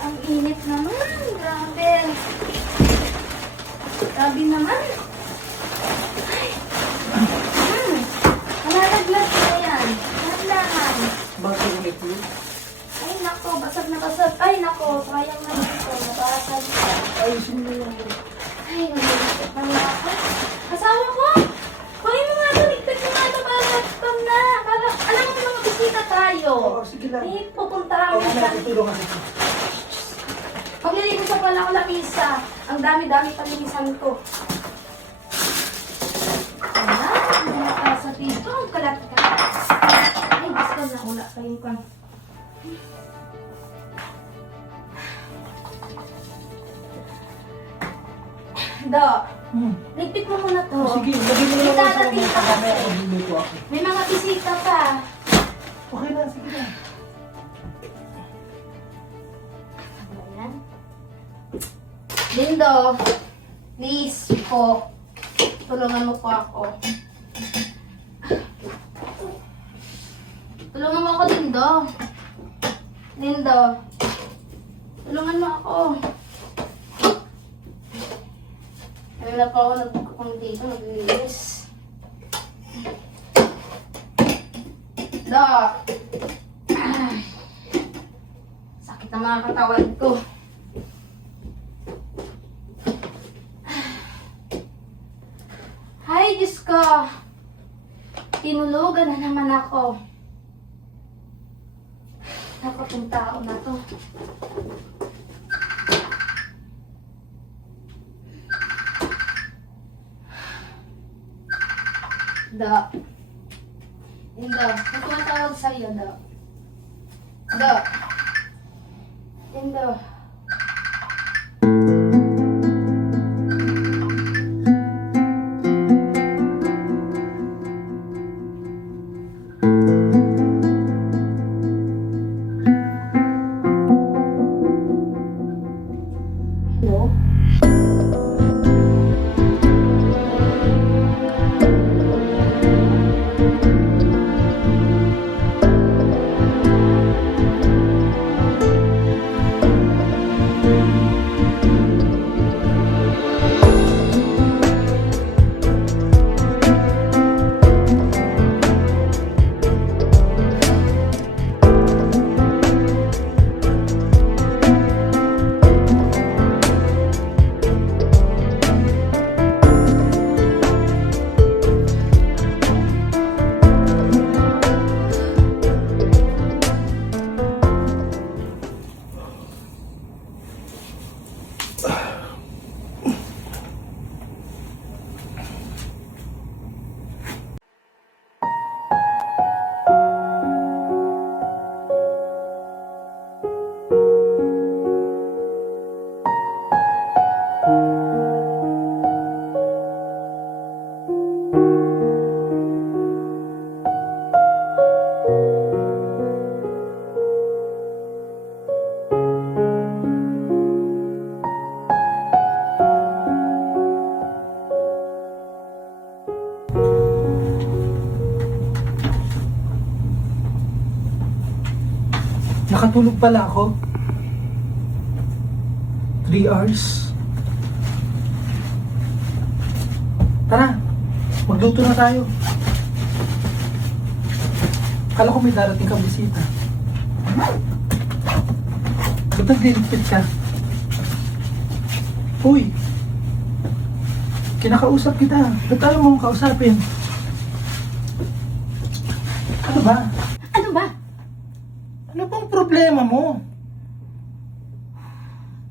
Ang init naman. Grabe. Grabe naman. Ay. Malalaglag na yan. Kailangan. Bakit ulit yun? Ay, nako. Basag na basag. Ay, nako. Sayang na ito. Nabasag. Ayusin mo lang. Ay, nag-iisip na nga ako. Asawa ko! Kunin mo nga ito. Ligpit mo nga ito para pang na. Para, alam mo mga bisita tayo. Oo, sige lang. Eh, pupuntahan mo Okay, sa... tutulungan ako. Paglilinis ako lang lamisa. Ang dami-dami palinisan ko. Wala. Ang nakasa dito. Ang kalat-kalat. Ay, gusto na. Wala kayong kan. Do. Ligpit mo muna to. Sige, lagyan mo lang ako sa Dadating mga ka kamay kasi. ako dito ako. May mga bisita pa. Okay na, sige na. Ayan. Lindo, please po, tulungan mo po ako. Tulungan mo ako, Lindo. Lindo, tulungan mo ako. Ayun na po ako nagkukong dito, naglilinis. Do. Ay. Sakit ang mga katawan ko. Ay, Diyos ko. Tinulugan na naman ako. Ako itong tao na to. Da. Hindi. May tumatawag sa'yo, Da. Da. Hindi. Hello? Nakatulog pala ako. 3 hours. Tara, magluto na tayo. Kala ko may darating kang bisita. Ba't nagliligpit ka? Uy! Kinakausap kita. Ba't tayo mong kausapin? Ano ba? Ano ba? Ano bang problema mo?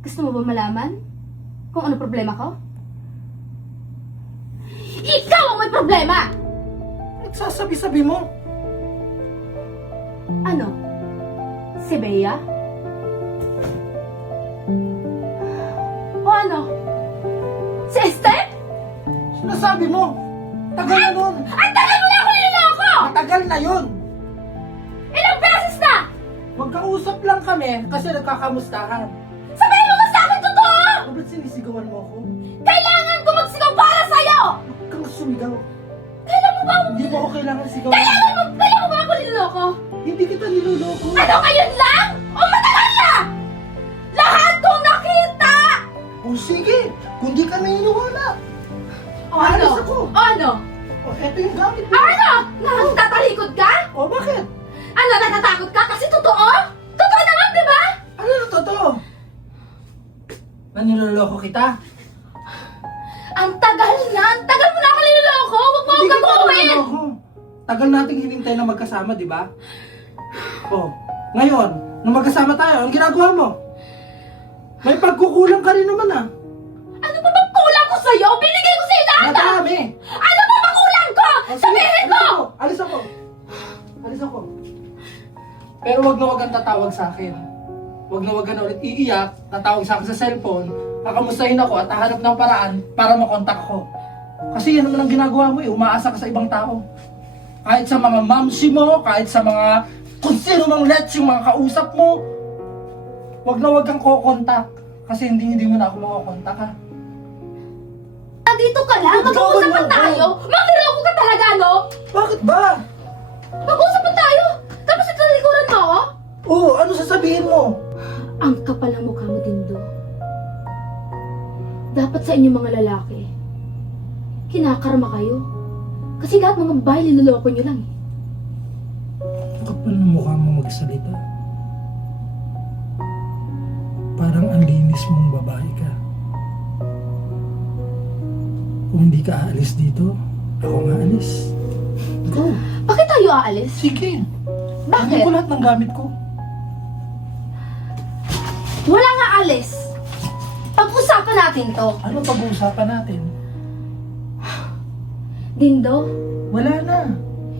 Gusto mo ba malaman kung ano problema ko? Ikaw ang may problema! Nagsasabi-sabi mo? Ano? Si Bea? O ano? Si Esther? Sinasabi mo? Tagal na nun! Ang tagal mo na ako niloloko! Matagal na yun! Ilang beses na! Magkausap lang kami kasi nagkakamustahan. Sabihin mo sa akin totoo! Ba't sinisigawan mo ako? Kailangan ko magsigaw para sa'yo! Huwag kang sumigaw. Kailan mo ba ako? Hindi mo ako kailangan sigaw. Kailan mo ba ako niloloko? Hindi kita niloloko. kita. Ang tagal na! Ang tagal mo na ako niloloko! Huwag mo akong gagawin! ako. Tagal nating hinintay na magkasama, di ba? Oh, ngayon, nung magkasama tayo, ang ginagawa mo? May pagkukulang ka rin naman ah. Ano ba bang kulang ko sa'yo? Binigay ko sa'yo lahat ah! Madami! Ano ba bang kulang ko? Oh, sige, Sabihin mo! Alis ako! Alis ako! Pero wag na wag kang tatawag sa akin. Wag na wag ka na ulit iiyak, tatawag sa akin sa cellphone, kakamustahin ako at hahanap ng paraan para makontak ko. Kasi yan naman ang ginagawa mo eh, umaasa ka sa ibang tao. Kahit sa mga mamsi mo, kahit sa mga kung sino mang lets yung mga kausap mo, wag na wag kang kukontak. Kasi hindi mo na ako makukontak ha. Dito ka lang, mag-uusapan tayo. Mangliloko ka talaga, no? Bakit ba? Mag-uusapan tayo. Tapos ito likuran mo ako? Oo, ano sasabihin mo? Ang kapal ng mukha mo, Dindo. Dapat sa inyo mga lalaki, kinakarma kayo. Kasi lahat mga babae niloloko nyo lang eh. Kapal ng mukha mo magsalita. Parang ang linis mong babae ka. Kung hindi ka aalis dito, ako nga alis. Go! Bakit tayo aalis? Sige! Bakit? Hindi ko lahat ng gamit ko. Wala nga alis. Pag-usapan natin to. Ano pag-uusapan natin? Dindo, Wala na.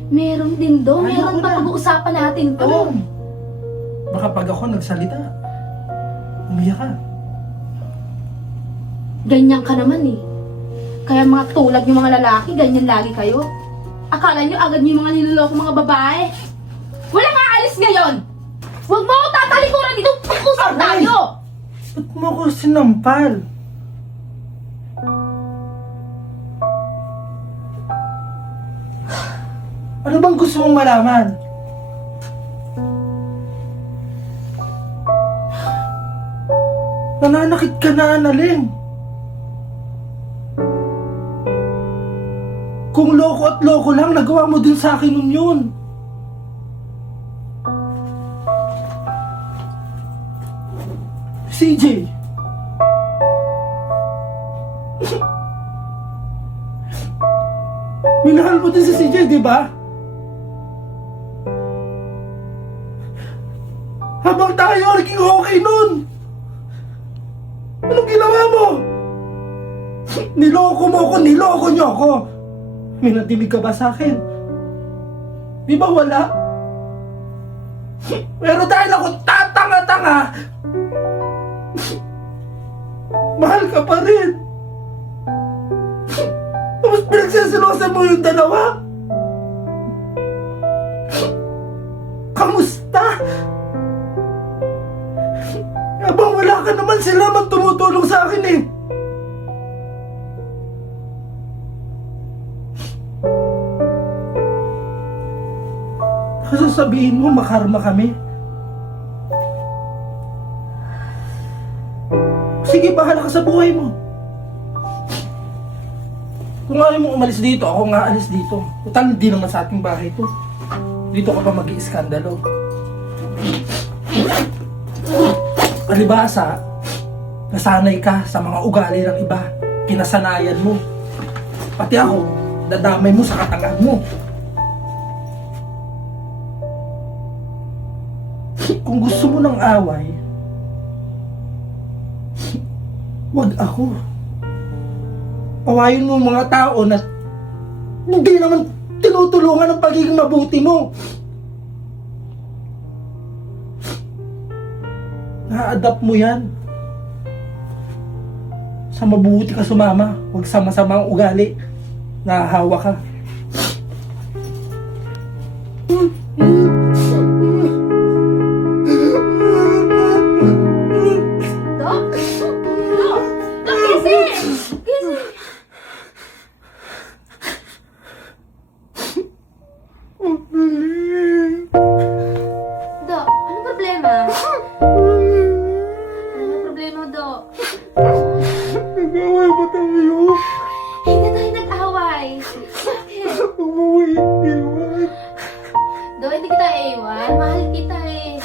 merong Dindo, Ayoko meron pa na. pag-uusapan natin to. Ano? Baka pag ako nagsalita, umiyak ka. Ganyan ka naman eh. Kaya mga tulad yung mga lalaki, ganyan lagi kayo. Akala nyo agad yung mga niloloko mga babae. Wala nga alis ngayon! Huwag mo ako tatalikuran dito, pag-usap Aray! tayo! Ba't mo ako sinampal? Ano bang gusto mong malaman? Nananakit ka na, Analing. Kung loko at loko lang, nagawa mo din sa akin nun yun. CJ. Minahal mo din si CJ, di ba? Habang tayo, naging okay nun. Anong ginawa mo? Niloko mo ako, niloko niyo ako. May natinig ka ba sa akin? Di ba wala? Pero dahil ako tatanga-tanga, mahal ka pa rin. Tapos pinagsisilosan mo yung dalawa. Kamusta? Abang wala ka naman, sila man tumutulong sa akin eh. Sasabihin mo makarma kami. Sige, bahala ka sa buhay mo. Kung ayaw mo umalis dito, ako nga alis dito. Total, hindi naman sa ating bahay to. Dito ka pa mag-iiskandalo. Palibasa, nasanay ka sa mga ugali ng iba. Kinasanayan mo. Pati ako, dadamay mo sa katangahan mo. Kung gusto mo ng away, wag ako. Awayin mo mga tao na hindi naman tinutulungan ang pagiging mabuti mo. Na-adapt mo yan. Sa mabuti ka sumama, huwag sama-sama ang ugali. Nahahawa ka. Dok? Dok? Dok, gising! Gising! Dok, anong problema? Anong problema, Dok? Nag-away ba tayo? Hindi tayo nag-away. Bakit? Umuwi, iwan. Dok, hindi kita iwan. Mahal kita eh.